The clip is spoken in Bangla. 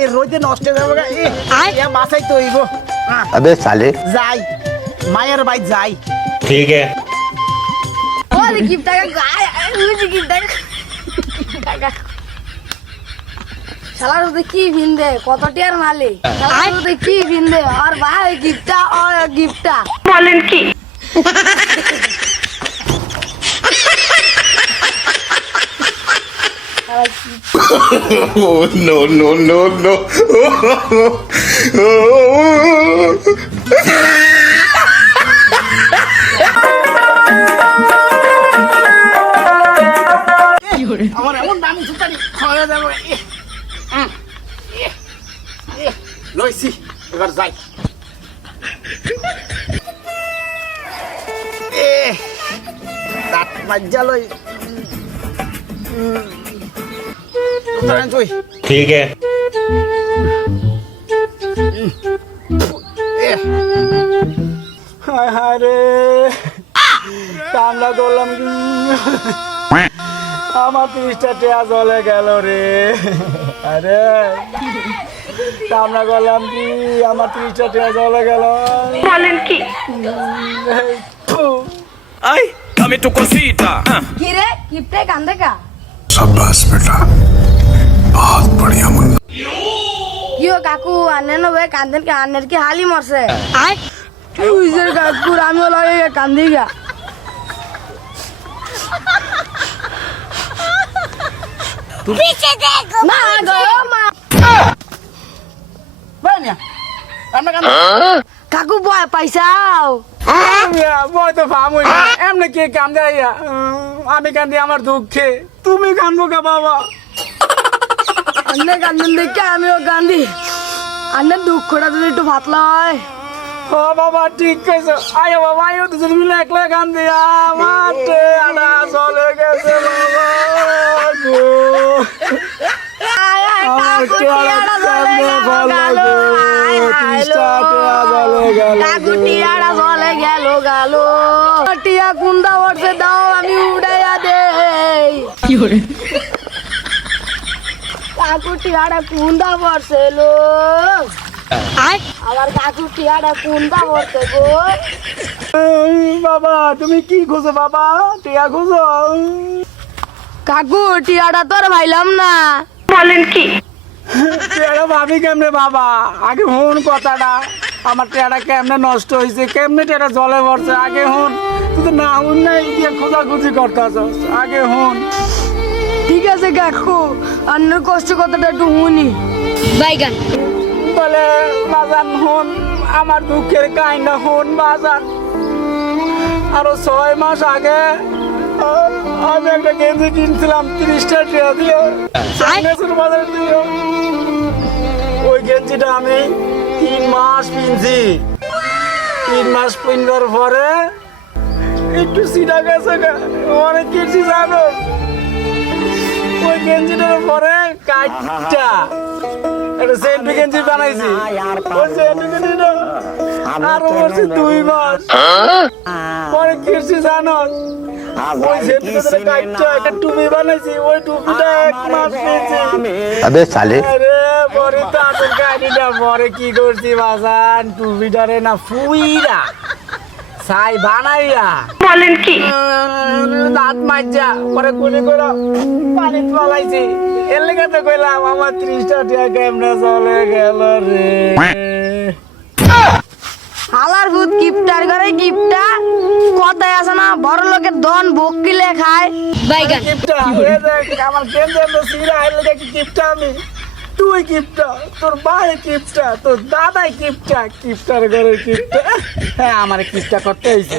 এই রোদে নষ্ট হয়ে যাবে এ বাসাই তো হইব अबे साले যাই মায়ের বাড়ি যাই ठीक है ওরে গিফটটা গায় বুঝি গিফটটা টাকা শালার তো কি ভিন্দে কত টিয়ার মালিক শালার তো কি ভিন্দে আর ভাই গিফটটা বলেন কি oh no no no no আমার এমন দামি সুতারি খাওয়া যাবে লইছি এবার যাই দাঁত মাজা লই তুই ठीक है হায় হায় রে কামলা করলাম কি আমার 30টা টেয়া জলে গেল রে আরে কামলা করলাম কি আমার 30টা টেয়া জলে গেল বলেন কি Ay, dame tu cosita. কি রে গিফটে কান্দে কা शाबाश बेटा बहुत बढ़िया मुन्ना কিও কাকু আনেন ওই কান্দেন কে আনের কি হালি মরছে আই উইজের কাকু আমিও লাগে কান্দি গা পিছে দেখো মা গো মা বানিয়া আমরা কাম কাকু বয় পয়সাও বয় তো ফামুই এমনি কে কাম দেয়া আমি কান্দি আমার দুঃখে তুমি কান্দবো কা বাবা আন্নে কান্দেন দেখে আমিও কান্দি আন্নের দুঃখটা যদি একটু পাতলা হয় ও বাবা ঠিক কইছো আয় বাবা আয় দুজন মিলে একলা কান্দি আমার টেয়াটা চলে গেছে বাবা গো আমার টেয়াটা চলে গেল কাকু টিয়াটা চলে গেল গেল টিয়া কুন্দা বসে দাও আমি উড়াইয়া দেই কাকু টিয়াটা কুন্দা বসে লো আমার কাকু টিয়াটা কুন্দা বসে গো বাবা তুমি কি খুঁজো বাবা টিয়া খুঁজো কাকু টিয়াটা তোর ভাইলাম না বলেন কি টেয়াটা ভাবি কেমনে বাবা আগে হুন কথাটা আমার টেয়াটা কেমনে নষ্ট হয়েছে কেমনে টেয়াটা জলে পড়ছে আগে হুন তুই তো না হুন নাই গিয়ে খোঁজাখুঁজি করতেছ আগে হুন ঠিক আছে কাকু অন্যের কষ্ট কথাটা একটু শুনি বাইগান বলে বাজান হুন আমার দুঃখের কাহিনা হুন বাজান আরো 6 মাস আগে আমি একটা গেঞ্জি কিনছিলাম 30টা টাকা দিয়ে সামনেসুর বাজার দিয়ে ওই গেঞ্জিটা আমি 3 মাস পিনছি 3 মাস পিনবার পরে একটু সিটা গেছে অনেক কিছু জানো ওই গেঞ্জিটার পরে কাটটা একটা সেন্টু গেঞ্জি বানাইছি ওই সেন্টু গেঞ্জিটা আর বলছি 2 মাস পরে কিছু জানো ওই সেন্টুটা কাটটা একটা টুপি বানাইছি ওই টুপিটা 1 মাস পেয়েছি अबे साले আরে পরে তো আসল কাহিনীটা পরে কি করছি বাজান টুপিটারে না ফুইরা ছাই বানাইয়া বলেন কি দাঁত মাজা পরে গুলি করে পানি পালাইছি এর লেগে তো কইলাম আমার 30টা টাকা কেমনে চলে গেল রে হালার ভূত গিফটার করে গিফটা কথায় আছে না বড় লোকের দন বকিলে খায় বাইগান গিফটটা আমার কেন্দ্রে তো সিরা এর লেগে কি গিফটটা আমি তুই গিফটটা তোর ভাই গিফটটা তোর দাদাই গিফটটা গিফটার ঘরের গিফটটা হ্যাঁ আমার গিফটটা করতে হয়েছে